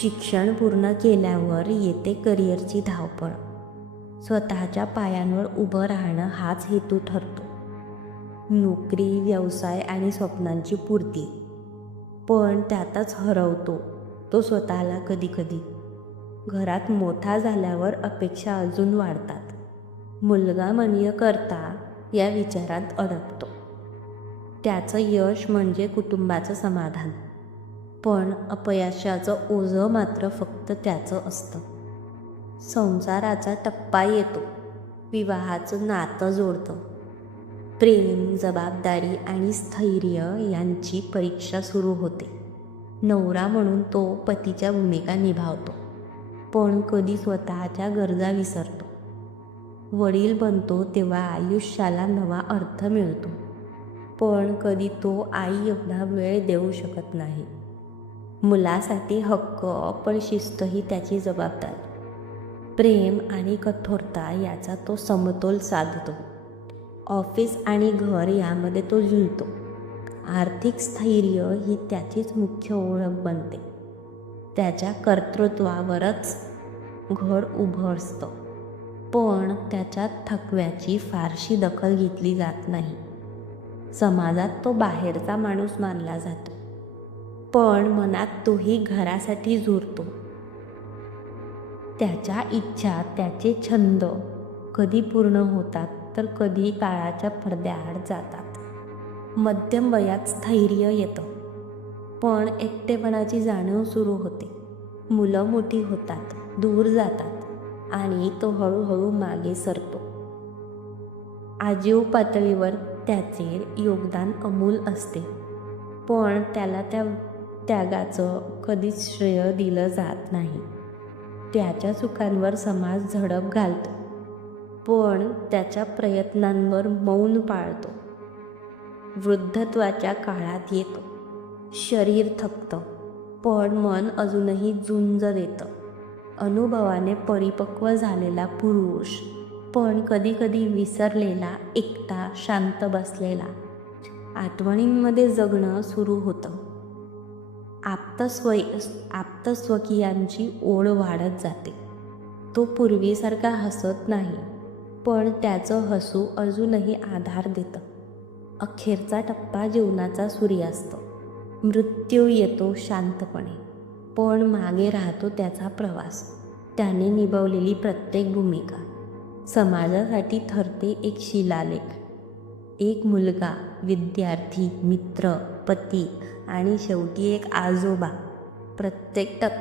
शिक्षण पूर्ण केल्यावर येते करिअरची धावपळ. स्वतःच्या पायांवर उभं राहणं हाच हेतू ठरतो. नोकरी व्यवसाय आणि स्वप्नांची पूर्ती. पण त्यातच हरवतो तो स्वतःला कधीकधी. घरात मोठा झाल्यावर अपेक्षा अजून वाढतात. मुलगा मनीय करता या विचारात अडकतो त्याचं यश म्हणजे कुटुंबाचं समाधान. पण अपयशाचं ओझं मात्र फक्त त्याचं असतं. संसाराचा टप्पा येतो. विवाहाचं नातं जोडतं. प्रेम जबाबदारी आणि स्थैर्य यांची परीक्षा सुरू होते. नवरा म्हणून तो पतीच्या भूमिका निभावतो. पण कधी स्वतःच्या गरजा विसरतो. वडील बनतो तेव्हा आयुष्याला नवा अर्थ मिळतो. पण कधी तो आई एवढा वेळ देऊ शकत नाही. मुलासाठी हक्क पण शिस्त ही त्याची जबाबदारी. प्रेम आणि कठोरता याचा तो समतोल साधतो. ऑफिस आणि घर यामध्ये तो झुलतो. आर्थिक स्थैर्य ही त्याचीच मुख्य ओळख बनते. त्याच्या कर्तृत्वावरच घर उभं असतं पण त्याच्या थकव्याची फारशी दखल घेतली जात नाही. समाजात तो बाहेरचा माणूस मानला जातो. पण मनात तोही घरासाठी झुरतो त्याच्या इच्छा त्याचे छंद कधी पूर्ण होतात तर कधी काळाच्या पडद्याआड जातात. मध्यम वयात स्थैर्य येतं. पण एकटेपणाची जाणीव सुरू होते. मुलं मोठी होतात दूर जातात आणि तो हळूहळू मागे सरतो. आजीव पातळीवर त्याचे योगदान अमूल असते. पण त्याला त्या त्यागाचं कधीच श्रेय दिलं जात नाही. त्याच्या चुकांवर समाज झडप घालतो. पण त्याच्या प्रयत्नांवर मौन पाळतो. वृद्धत्वाच्या काळात येतो. शरीर थकतं. पण मन अजूनही झुंज देतं. अनुभवाने परिपक्व झालेला पुरुष पण कधीकधी विसरलेला एकटा शांत बसलेला. आठवणींमध्ये जगणं सुरू होतं. आप्तस्वय आप्तस्वकीयांची ओढ वाढत जाते. तो पूर्वीसारखा हसत नाही पण त्याचं हसू अजूनही आधार देतं. अखेरचा टप्पा जीवनाचा सूर्यास्त. मृत्यू येतो शांतपणे पण मागे राहतो त्याचा प्रवास. त्याने निभवलेली प्रत्येक भूमिका. समाजासाठी ठरते एक शिलालेख. एक मुलगा विद्यार्थी मित्र पती आणि शेवटी एक आजोबा. प्रत्येक टप्प्यात